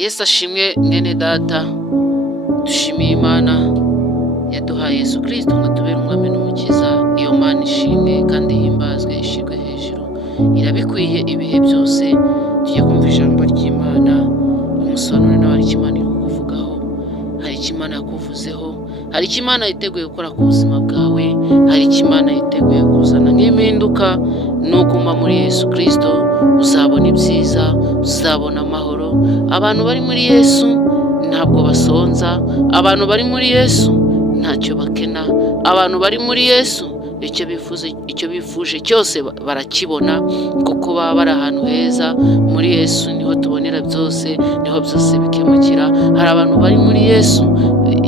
Yesu ashimwe mwene data, dushimiye Imana yaduhaye Yesu Kristo ngo atubere umwami n'umukiza. Iyo Mana ishimwe kandi himbazwe, ishirwe hejuru, irabikwiye ibihe byose. Tugiye kumva ijambo ry'Imana, umusobanuro nawe hari icyo Imana iri kukuvugaho, hari icyo Imana yakuvuzeho, hari icyo Imana yiteguye gukora ku buzima bwawe, hari icyo Imana yiteguye kuzana nk'impinduka. Nuguma muri Yesu Kristo uzabona ibyiza, uzabona amahoro. Abantu bari muri Yesu ntabwo basonza, abantu bari muri Yesu ntacyo bakena, abantu bari muri Yesu icyo bifuje cyose barakibona, kuko baba bari ahantu heza. Muri Yesu niho tubonera byose, niho byose bikemukira. Hari abantu bari muri Yesu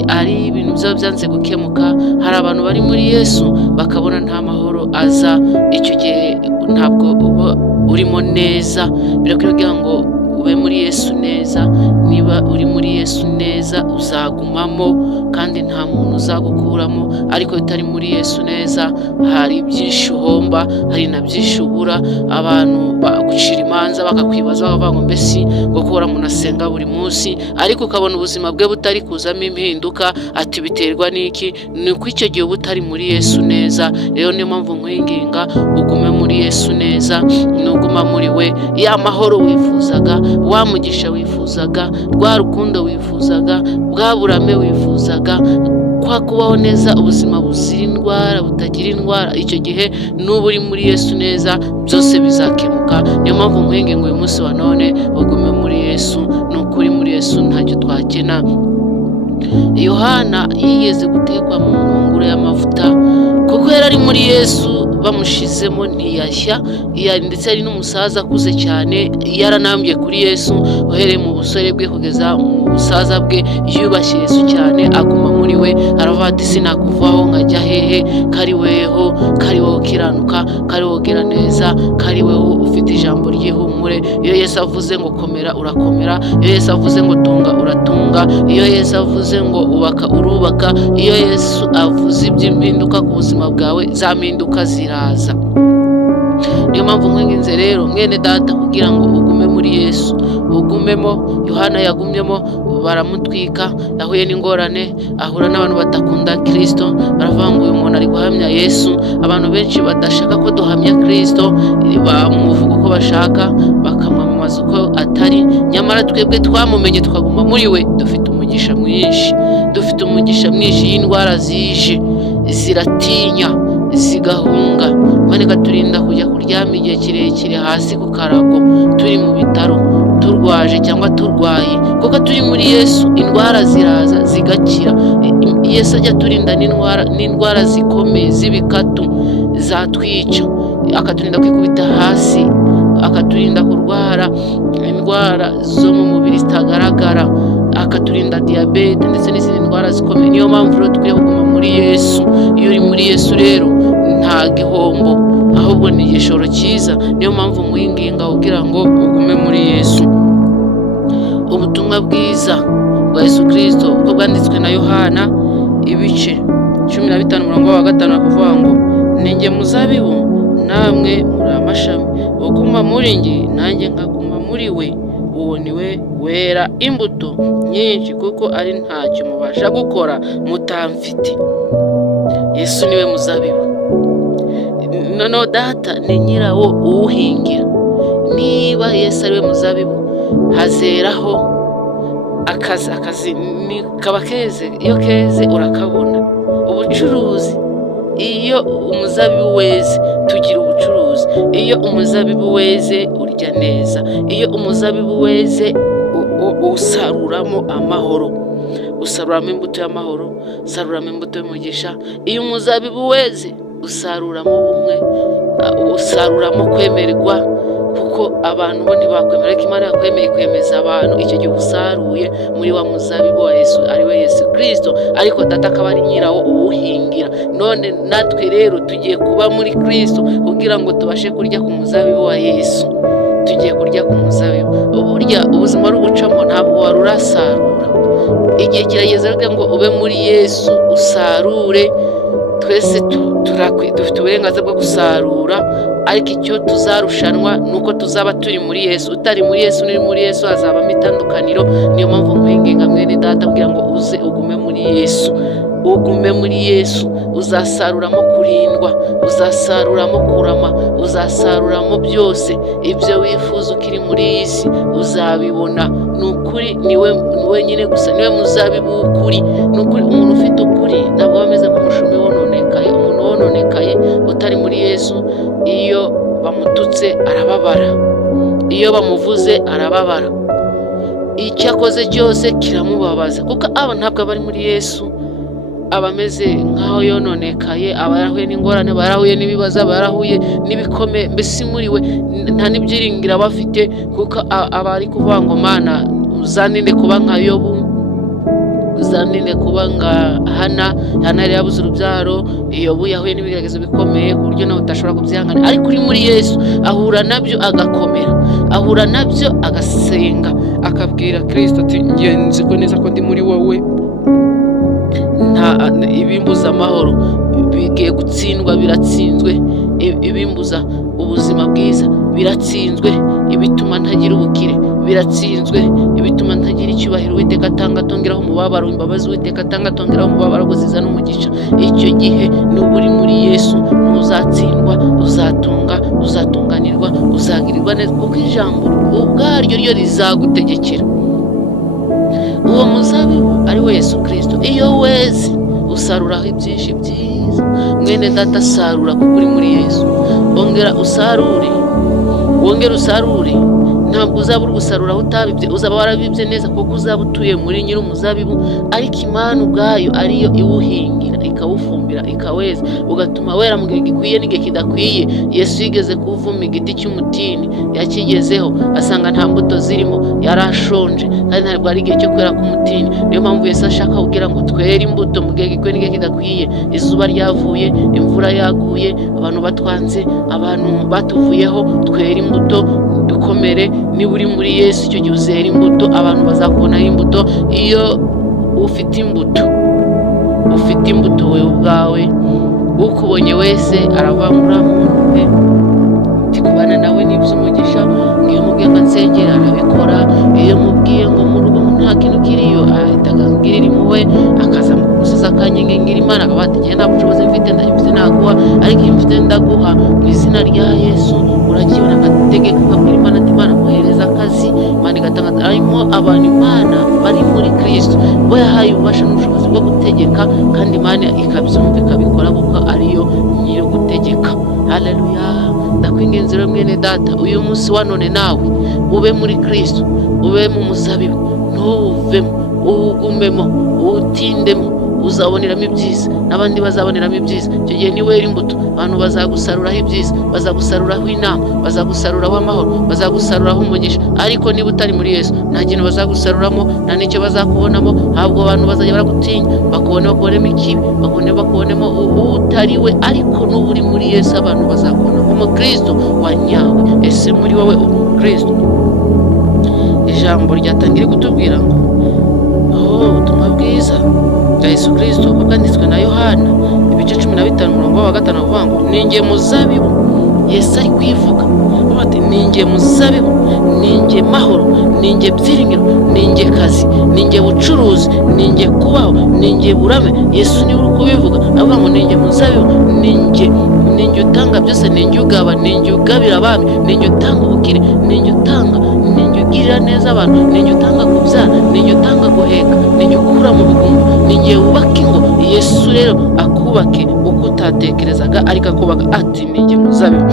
ari ibintu byabo byanze gukemuka, hari abantu bari muri Yesu bakabona nta mahoro aza. Icyo gihe ntabwo uba urimo neza. Birakwiriye ngo ube muri Yesu neza. Niba uri muri Yesu neza uzagumamo kandi nta muntu uzagukuramo, ariko utari muri Yesu neza hari byinshi uhomba, hari na byinshi ubura. Abantu bagucira imanza bakakwibaza, bakavuga ngo mbese ngo kubura umuntu asenga buri munsi ariko ukabona ubuzima bwe butari kuzamo impinduka, ati biterwa n'iki? Ni uko icyo gihe uba utari muri Yesu neza. Rero niyo mpamvu nkwinginga ugume muri Yesu neza. Nuguma muri we, ya mahoro wifuzaga, wa mugisha wifuzaga, rwa rukundo wifuzaga, bwa burame wifuzaga, kwa kubaho neza, ubuzima buzira indwara, butagira indwara, icyo gihe nuba uri muri Yesu neza byose bizakemuka. Niyo mpamvu nkwinginga ngo uyu munsi wa none ugume muri Yesu. Nuko uri muri Yesu ntacyo twakena. Yohana yigeze gutekwa mu nkongoro y'amavuta kuko yari ari muri Yesu, bamushizemo ntiyashya. Ndetse ari n'umusaza akuze cyane, yaranambye kuri Yesu uhereye mu busore bwe kugeza mu busaza bwe. Yubashye Yesu cyane, aguma muri we, aravuga ati sinakuvaho nkajya hehe? Kari weho, kari wowe ukiranuka, kari wowe ugira neza, kari wowe ufite ijambo ry'ihumure. Iyo Yesu avuze ngo komera urakomera, iyo Yesu avuze ngo tunga uratunga, iyo Yesu avuze ngo ubaka urubaka, iyo Yesu avuze iby'impinduka ku buzima bwawe, za mpinduka ziraza. Niyo mpamvu nkwinginze rero mwene data kugira ngo ugume muri Yesu, ugumemo. Yohana yagumyemo, baramutwika, yahuye n'ingorane, ahura n'abantu badakunda Kristo, baravuga ngo uyu muntu ari guhamya Yesu. Abantu benshi badashaka ko duhamya Kristo bamuvuga uko bashaka, bakamwamamaza uko atari. Nyamara twebwe twamumenye tukaguma muri we, dufite umugisha mwinshi, dufite umugisha mwinshi. Y'indwara zije ziratinya zigahunga, Imana ikaturinda kujya kuryama igihe kirekire hasi ku karago, turi mu bitaro turwaje cyangwa turwaye, kuko turi muri Yesu. Indwara ziraza zigakira. Yesu ajya aturinda n'indwara zikomeye z'ibikatu zatwica, akaturinda kwikubita hasi, akaturinda kurwara indwara zo mu mubiri zitagaragara, akaturinda diyabete ndetse n'izindi ndwara zikomeye. Niyo mpamvu rero dukwiye kuguma muri Yesu. Iyo uri muri Yesu rero nta gihombo, ahubwo ni igishoro cyiza. Niyo mpamvu nkwinginga kugira ngo ugume muri Yesu. Ubutumwa bwiza bwa Yesu Kristo uko bwanditswe na Yohana, ibice 15:5 akavuga ngo ninjye muzabibu namwe muri amashami, uguma muri njye nanjye nkaguma muri we, uwo ni we wera imbuto nyinshi, kuko ari ntacyo mubasha gukora mutamfite. Yesu niwe muzabibu, noneho data ni nyirawo uwuhingira. Niba Yesu ariwe muzabibu, hazeraho akazi kaba keze. Iyo keze urakabona. Ubucuruzi, iyo umuzabibu weze tugira ubucuruzi. Iyo umuzabibu weze urya neza. Iyo umuzabibu weze usaruramo amahoro, usaruramo imbuto y'amahoro, usaruramo imbuto y'umugisha. Iyo umuzabibu weze usaruramo ubumwe, usaruramo kwemerwa, kuko abantu bo ntibakwemera, ariko Imana yakwemeye kwemeza abantu. Icyo gihe usaruye muri wa muzabibu wa Yesu, ari we Yesu Kristo, ariko data akaba ari nyirawo uwuhingira. None natwe rero tugiye kuba muri Kristo kugira ngo tubashe kurya ku muzabibu wa Yesu. Tugiye kurya ku muzabibu. Burya ubuzima ari ugucamo, ntabwo wari urasarura. Igihe kirageze rero ngo ube muri Yesu usarure. Twese dufite uburenganzira bwo gusarura ariko icyo tuzarushanwa nuko tuzaba turi muri Yesu. Utari muri Yesu n'uri muri Yesu hazabamo itandukaniro. Niyo mpamvu nkwinginga mwene data kugira ngo uze ugume muri Yesu. Ugume muri Yesu, uzasaruramo kurindwa, uzasaruramo kurama, uzasaruramo byose ibyo wifuza ukiri muri iyi si uzabibona. Nukuri niwe nyine gusa niwe muzabibu w'ukuri. Nukuri umuntu ufite ukuri ntabwo ameze nk'umushumi wononekaye. Umuntu wononekaye utari muri Yesu, iyo bamututse arababara, iyo bamuvuze arababara, icyo akoze cyose kiramubabaza, kuko aba ntabwo aba ari muri Yesu. Aba ameze nk'aho yononekaye, aba yarahuye n'ingorane, aba yarahuye n'ibibazo, aba yarahuye n'ibikomeye, mbese muri we nta n'ibyiringiro aba afite, kuko aba ari kuvuga ngo Mana uzaninde kuba nka Yobu, uzaninde kuba nka Hana yari yabuze urubyaro. Yobu yahuye n'ibigeragezo bikomeye ku buryo nawe utashobora kubyihangana, ariko uri muri Yesu ahura nabyo agakomera, ahura nabyo agasenga, akabwira Kristo ati ngenzi ko neza ko ndi muri wowe, nta ibimbuza amahoro bigiye gutsindwa, biratsinzwe. Ibimbuza ubuzima bwiza biratsinzwe, ibituma ntagira ubukire biratsinzwe, ibituma ntagira icyubahiro Uwiteka atanga atongeraho umubabaro, imbabazi Uwiteka atanga atongeraho umubabaro ngo zizane umugisha. Icyo gihe nuba uri muri Yesu ntuzatsindwa, uzatunga, uzatunganirwa, uzagirirwa neza, kuko ijambo ubwaryo ryo rizagutegekera. Uwo muzabibu ari we Yesu Kristo. Iyo weze usaruraho ibyinshi byiza. Mwene data sarura kuko uri muri Yesu. Ongera usarure, wongera usarure. Ntabwo uzaba uri gusarura aho utabibye, uzaba warabibye neza kuko uzaba utuye muri nyiri umuzabibu, ariko Imana ubwayo ariyo iwuhingira, ikawufumbira, ikaweza, ugatuma wera mu gihe gikwiye n'igihe kidakwiye. Yesu yigeze kuvuma igiti cy'umutini, yakigezeho asanga nta mbuto zirimo, yarashonje kandi ntabwo ari igihe cyo kwera k'umutini. Niyo mpamvu Yesu ashaka kugira ngo twere imbuto mu gihe gikwiye n'igihe kidakwiye. Izuba ryavuye, imvura yaguye, abantu batwanze, abantu batuvuyeho, twere imbuto dukomere. Niba uri muri Yesu icyo gihe uzera imbuto, abantu bazakubonaho imbuto. Iyo ufite imbuto wewe ubwawe, ukubonye wese aravangura muntu we, kubana nawe n'iby'umugisha. Iyo mubwiye ngo nsengere arabikora, iyo mubwiye ngo mu rugo nta kintu kiriyo ahita agambwirira impuhwe, akaza mu musozi akanyengengira Imana akavuga ati genda ubushobozi mfite naguha, ariko iyo mfite ndaguha mu izina rya Yesu. Urakibona agategeko ukabwira Imana ati Imana muhereza akazi, Imana igatanga. Harimo abantu Imana bari muri Kristo bo yahaye ububasha n'ubushobozi bwo gutegeka, kandi Imana ikabyumva ikabikora kuko ariyo nyiri gutegeka. Haleluya. Ndakwinginze rero mwene data, uyu munsi wa none nawe ube muri Kristo, ube mu muzabibu, ntuvemo, ugumemo, utindemo, uzaboneramo ibyiza, n'abandi bazaboneramo ibyiza. Icyo gihe ni wera imbuto, abantu bazagusaruraho ibyiza, bazagusaruraho inama, bazagusaruraho amahoro, bazagusaruraho umugisha. Ariko niba utari muri Yesu nta kintu bazagusaruramo, nta n'icyo bazakubonamo. Ahubwo abantu bazajya baragutinya, bakubonemo ikibi, bakubonemo utari we. Ariko n'ubu uri muri Yesu abantu bazakubona umukristo wa nyawe. Ese muri wowe umukristo? Ijambo ryatangira kutubwira ngo ubutumwa bwiza bwa Yesu Kristo bwanditswe na Yohana ibice 15:5 avuga ngo ninjye muzabibu. Yesu ari kwivuga ati ninjye muzabibu, ninjye mahoro, ninjye byiringiro, ninjye kazi, ninjye bucuruzi, ninjye kubaho, ninjye burame. Yesu niwe uri kubivuga avuga ngo ninjye muzabibu, ninjye utanga byose, ninjye ugaba, ninjye ugabira abami, ninjye utanga ubukire, ninjye utanga, ninjye ugirira neza abantu, ninjye utanga kubyara, ninjye utanga guheka, ninjye ukura mu bugumba, ninjye wubaka ingo. Yesu rero akubake uko utatekerezaga, ariko akubaka ati ninjye muzabibu,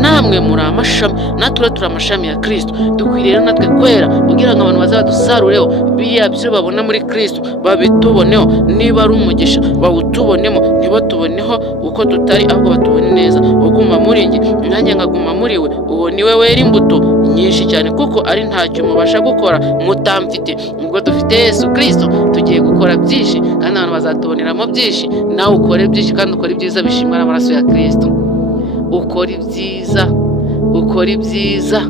namwe muri amashami, natwe turi amashami ya Kristo. Dukwiriye rero natwe kwera kugira ngo abantu bazadusarureho biriya byo babona muri Kristo babituboneho. Niba ari umugisha bawutubonemo, ntibatuboneho uko tutari, ahubwo batubone neza. Uguma muri njye nanjye nkaguma muri we, uwo niwe wera imbuto nyinshi cyane, kuko ari ntacyo mubasha gukora mutamfite. Ubwo dufite Yesu Kristo tugiye gukora byinshi, kandi abantu bazatuboneramo byinshi. Nawe ukore byinshi kandi ukore ibyiza bishimwa n'amaraso ya Kristo. Ukora ibyiza, ukora ibyiza,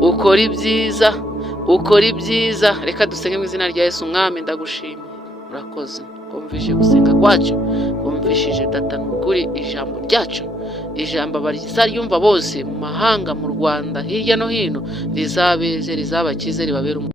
ukora ibyiza, ukora ibyiza. Reka dusenge mu izina rya Yesu. Mwami ndagushimiye, urakoze kumvishe gusenga kwacu, kumvishije data n'ukuri ijambo ryacu. ijambo bazaryumva bose mu mahanga, mu Rwanda, hirya no hino, rizabeze, rizabakize, ribabere